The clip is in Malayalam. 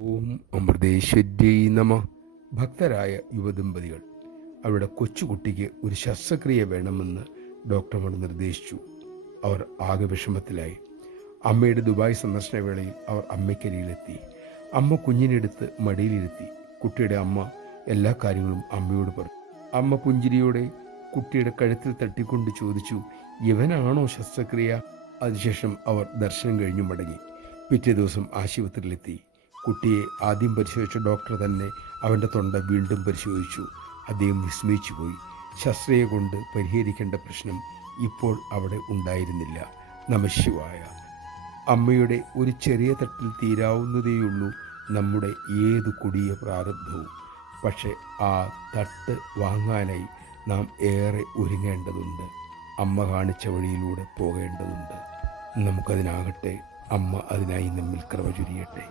ഓം അമൃതേശ്വര്യൈ നമ. ഭക്തരായ യുവദമ്പതികൾ അവരുടെ കൊച്ചുകുട്ടിക്ക് ഒരു ശസ്ത്രക്രിയ വേണമെന്ന് ഡോക്ടർമാർ നിർദ്ദേശിച്ചു. അവർ ആകെ വിഷമത്തിലായി. അമ്മയുടെ ദുബായ് സന്ദർശന വേളയിൽ അവർ അമ്മയ്ക്കരികിലെത്തി. അമ്മ കുഞ്ഞിനെടുത്ത് മടിയിലിരുത്തി. കുട്ടിയുടെ അമ്മ എല്ലാ കാര്യങ്ങളും അമ്മയോട് പറഞ്ഞു. അമ്മ പുഞ്ചിരിയോടെ കുട്ടിയുടെ കഴുത്തിൽ തട്ടിക്കൊണ്ട് ചോദിച്ചു, ഇവനാണോ ശസ്ത്രക്രിയ? അതിനുശേഷം അവർ ദർശനം കഴിഞ്ഞു മടങ്ങി. പിറ്റേ ദിവസം ആശുപത്രിയിലെത്തി. കുട്ടിയെ ആദ്യം പരിശോധിച്ച ഡോക്ടർ തന്നെ അവൻ്റെ തൊണ്ട വീണ്ടും പരിശോധിച്ചു. അദ്ദേഹം വിസ്മയിച്ചു പോയി. ശസ്ത്രക്രിയ കൊണ്ട് പരിഹരിക്കേണ്ട പ്രശ്നം ഇപ്പോൾ അവിടെ ഉണ്ടായിരുന്നില്ല. നമഃശിവായ. അമ്മയുടെ ഒരു ചെറിയ തട്ടിൽ തീരാവുന്നതേയുള്ളൂ നമ്മുടെ ഏതു കൊടിയ പ്രാരബ്ധവും. പക്ഷെ ആ തട്ട് വാങ്ങാനായി നാം ഏറെ ഒരുങ്ങേണ്ടതുണ്ട്. അമ്മ കാണിച്ച വഴിയിലൂടെ പോകേണ്ടതുണ്ട്. നമുക്കതിനാകട്ടെ. അമ്മ അതിനായി നമ്മിൽ കൃപ ചൊരിയട്ടെ.